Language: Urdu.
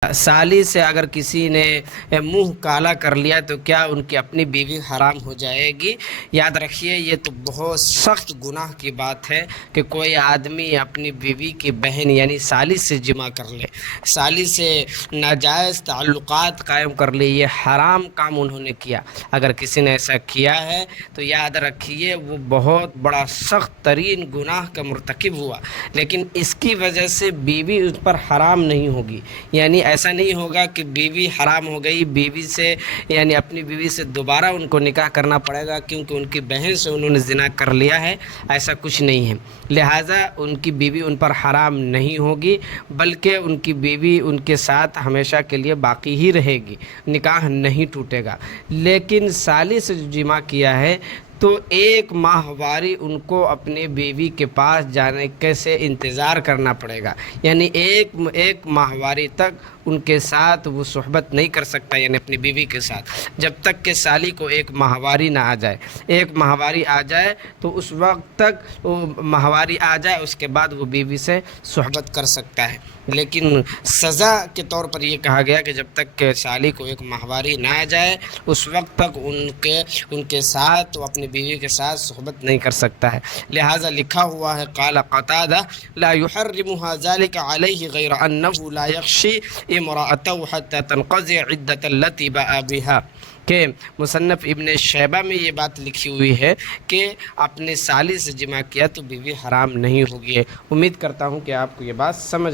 سالی سے اگر کسی نے منہ کالا کر لیا تو کیا ان کی اپنی بیوی حرام ہو جائے گی؟ یاد رکھیے یہ تو بہت سخت گناہ کی بات ہے کہ کوئی آدمی اپنی بیوی کی بہن یعنی سالی سے جمع کر لے، سالی سے ناجائز تعلقات قائم کر لے۔ یہ حرام کام انہوں نے کیا۔ اگر کسی نے ایسا کیا ہے تو یاد رکھیے وہ بہت بڑا سخت ترین گناہ کا مرتکب ہوا، لیکن اس کی وجہ سے بیوی اس پر حرام نہیں ہوگی۔ یعنی ایسا نہیں ہوگا کہ بیوی حرام ہو گئی، بیوی سے یعنی اپنی بیوی سے دوبارہ ان کو نکاح کرنا پڑے گا کیونکہ ان کی بہن سے انہوں نے زنا کر لیا ہے، ایسا کچھ نہیں ہے۔ لہٰذا ان کی بیوی ان پر حرام نہیں ہوگی، بلکہ ان کی بیوی ان کے ساتھ ہمیشہ کے لیے باقی ہی رہے گی، نکاح نہیں ٹوٹے گا۔ لیکن سالی سے جو جمع کیا ہے تو ایک ماہواری ان کو اپنی بیوی کے پاس جانے کے سے انتظار کرنا پڑے گا، یعنی ایک ماہواری تک ان کے ساتھ وہ صحبت نہیں کر سکتا، یعنی اپنی بیوی کے ساتھ، جب تک کہ سالی کو ایک ماہواری نہ آ جائے۔ ایک ماہواری آ جائے تو اس وقت تک وہ ماہواری آ جائے، اس کے بعد وہ بیوی سے صحبت کر سکتا ہے۔ لیکن سزا کے طور پر یہ کہا گیا کہ جب تک کہ سالی کو ایک ماہواری نہ آ جائے اس وقت تک ان کے ساتھ وہ اپنی بیوی کے ساتھ صحبت نہیں کر سکتا ہے۔ لہٰذا لکھا ہوا ہے قال قتادہ لا يحرمها ذلك عليه غير انه لا يخشي امرأته حتى تنقضي عدة التي باء بها، کہ مصنف ابن شیبہ میں یہ بات لکھی ہوئی ہے کہ اپنے سالی سے جمع کیا تو بیوی حرام نہیں ہوگی۔ امید کرتا ہوں کہ آپ کو یہ بات سمجھ